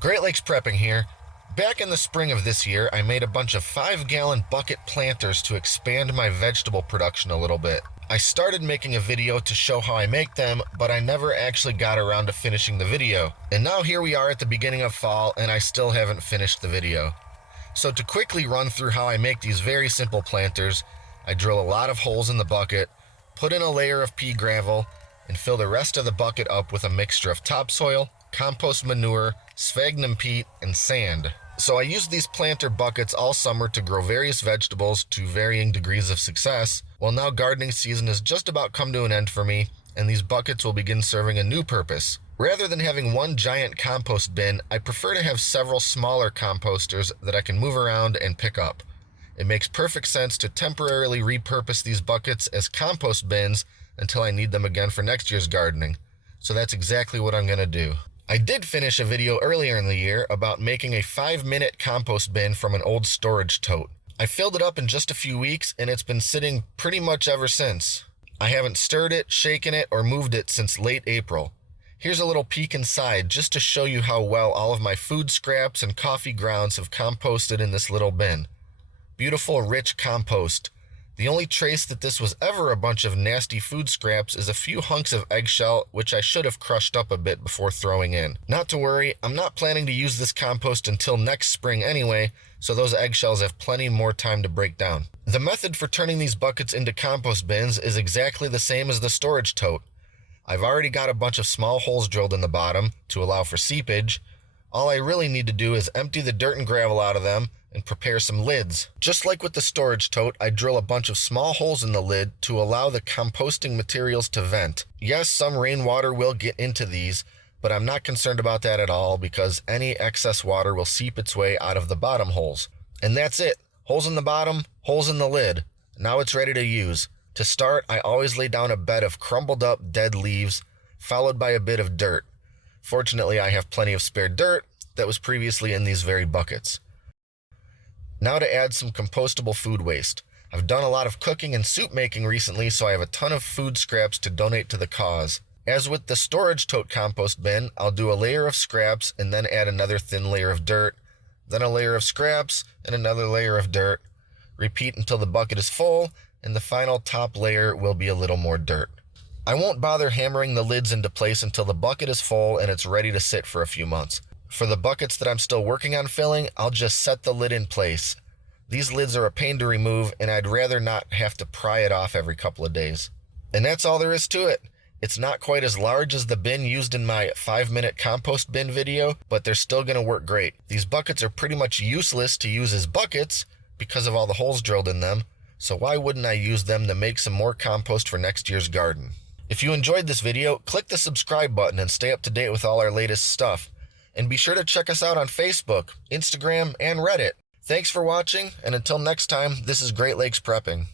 Great Lakes Prepping here. Back in the spring of this year, I made a bunch of 5-gallon bucket planters to expand my vegetable production a little bit. I started making a video to show how I make them, but I never actually got around to finishing the video. And now here we are at the beginning of fall, and I still haven't finished the video. So to quickly run through how I make these very simple planters, I drill a lot of holes in the bucket, put in a layer of pea gravel, and fill the rest of the bucket up with a mixture of topsoil, compost manure, sphagnum peat, and sand. So I used these planter buckets all summer to grow various vegetables to varying degrees of success. Well, now gardening season has just about come to an end for me, and these buckets will begin serving a new purpose. Rather than having one giant compost bin, I prefer to have several smaller composters that I can move around and pick up. It makes perfect sense to temporarily repurpose these buckets as compost bins until I need them again for next year's gardening. So that's exactly what I'm gonna do. I did finish a video earlier in the year about making a 5-minute compost bin from an old storage tote. I filled it up in just a few weeks and it's been sitting pretty much ever since. I haven't stirred it, shaken it, or moved it since late April. Here's a little peek inside just to show you how well all of my food scraps and coffee grounds have composted in this little bin. Beautiful, rich compost. The only trace that this was ever a bunch of nasty food scraps is a few hunks of eggshell, which I should have crushed up a bit before throwing in. Not to worry, I'm not planning to use this compost until next spring anyway, so those eggshells have plenty more time to break down. The method for turning these buckets into compost bins is exactly the same as the storage tote. I've already got a bunch of small holes drilled in the bottom to allow for seepage. All I really need to do is empty the dirt and gravel out of them and prepare some lids. Just like with the storage tote, I drill a bunch of small holes in the lid to allow the composting materials to vent. Yes, some rainwater will get into these, but I'm not concerned about that at all because any excess water will seep its way out of the bottom holes. And that's it. Holes in the bottom, holes in the lid. Now it's ready to use. To start, I always lay down a bed of crumbled up dead leaves, followed by a bit of dirt. Fortunately, I have plenty of spare dirt that was previously in these very buckets. Now to add some compostable food waste. I've done a lot of cooking and soup making recently, so I have a ton of food scraps to donate to the cause. As with the storage tote compost bin, I'll do a layer of scraps and then add another thin layer of dirt, then a layer of scraps and another layer of dirt. Repeat until the bucket is full, and the final top layer will be a little more dirt. I won't bother hammering the lids into place until the bucket is full and it's ready to sit for a few months. For the buckets that I'm still working on filling, I'll just set the lid in place. These lids are a pain to remove, and I'd rather not have to pry it off every couple of days. And that's all there is to it. It's not quite as large as the bin used in my 5-minute compost bin video, but they're still gonna work great. These buckets are pretty much useless to use as buckets because of all the holes drilled in them, so why wouldn't I use them to make some more compost for next year's garden? If you enjoyed this video, click the subscribe button and stay up to date with all our latest stuff. And be sure to check us out on Facebook, Instagram, and Reddit. Thanks for watching, and until next time, this is Great Lakes Prepping.